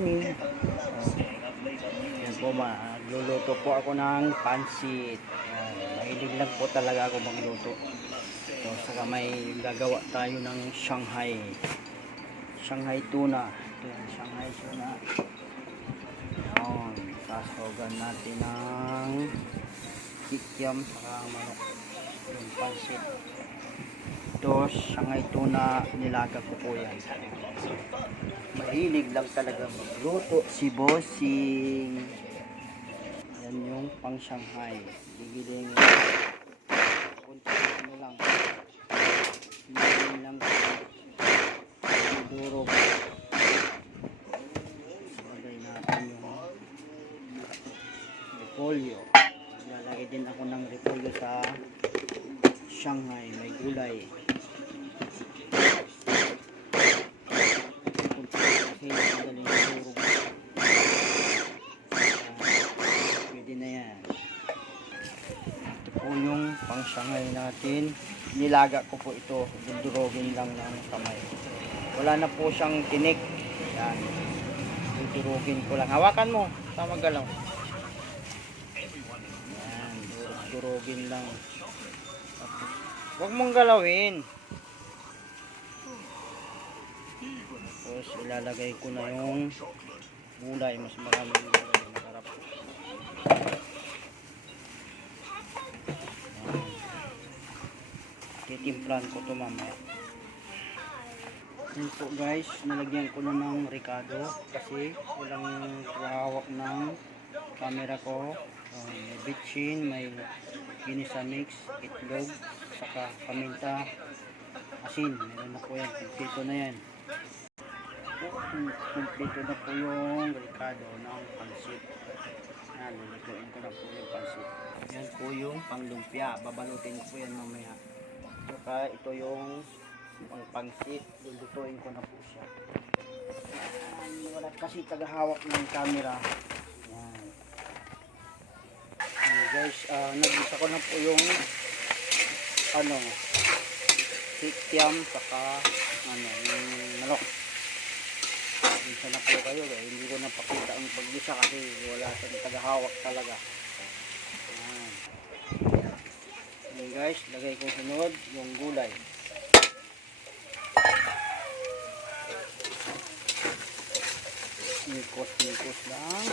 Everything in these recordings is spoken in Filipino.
morning. Yan po, magluluto po ako ng pansit. Mahilig lang po talaga ako magluto. So, saka may gagawa tayo ng Shanghai tuna. Yan, Shanghai tuna. Yan, sasogan natin ng kikiam saka manok. Yung pansit. Ito, Shanghai tuna, nilaga ko po yan. Mahilig lang talaga magluto si Bossing. Yan yung pang Shanghai. Gigiling kunti lang. Gigiling lang durog. Sabagay natin yung repolyo. Lalagay din ako ng repolyo sa Shanghai. May gulay. Pwede na yan. Ito po yung pang Shanghai natin. Nilaga ko po ito. Dudurogin lang ng kamay. Wala na po siyang tinik. Yan. Dudurogin ko lang. Hawakan mo. Tama galaw. Yan. Durogin lang. Huwag mong galawin. Tapos ilalagay ko na yung gulay. Mas maraming gulay. Masarap. Titimplan ko ito mamaya. Yan po guys. Nalagyan ko na ng ricado. Kasi walang hawak ng camera ko. May bitchin, may ginisa mix, itlog, saka paminta, asin. Meron na po yan. Kumpleto na yan. Kumpleto na po yung ricado ng pansit. Yan, lulutuin ko na po yung pansit. Yan po yung panglumpia. Babalutin ko po yan mamaya. Saka ito yung pansit. Lulutuin ko na po siya. Yan, wala kasi tagahawak ng camera. Yan. Yan guys, nagisa ko na po yung kikiam saka yung manok. Isa na po kayo, hindi ko napakita ang paggisa kasi wala siyang tagahawak talaga. Ayan. Ayan guys, lagay ko sunod yung gulay. Nikos lang.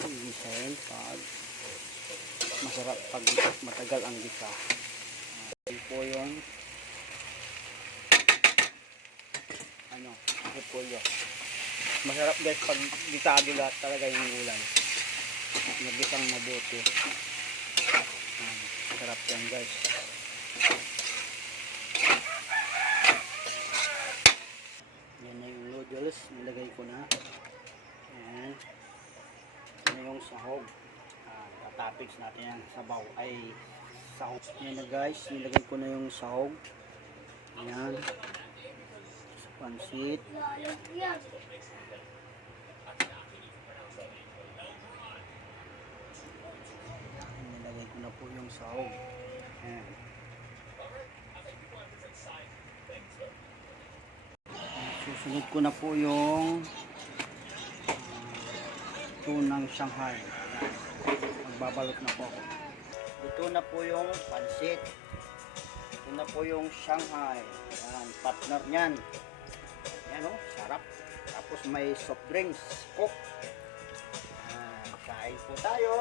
Gisahin pag masarap pag matagal ang gisa. Ayan po yung repolyo. Masarap guys pag gisado lahat talaga yung gulay. Nagisang mabuti. Masarap yan guys. Yan na yung noodles. Nilagay ko na. Yan. Yan na yung sahog. Topics natin yan. Sabaw ay sahog. Yan na guys. Nilagay ko na yung sahog. Yan. Pansit. Nilagay ko na po yung sahog. Ayan. Susunod ko na po yung tunang Shanghai. Magbabalot na po ako. Ito na po yung pansit. Ito na po yung Shanghai. Ayan, partner niyan. Ayan o, sarap. Tapos may soft drinks, coke. Kain po tayo.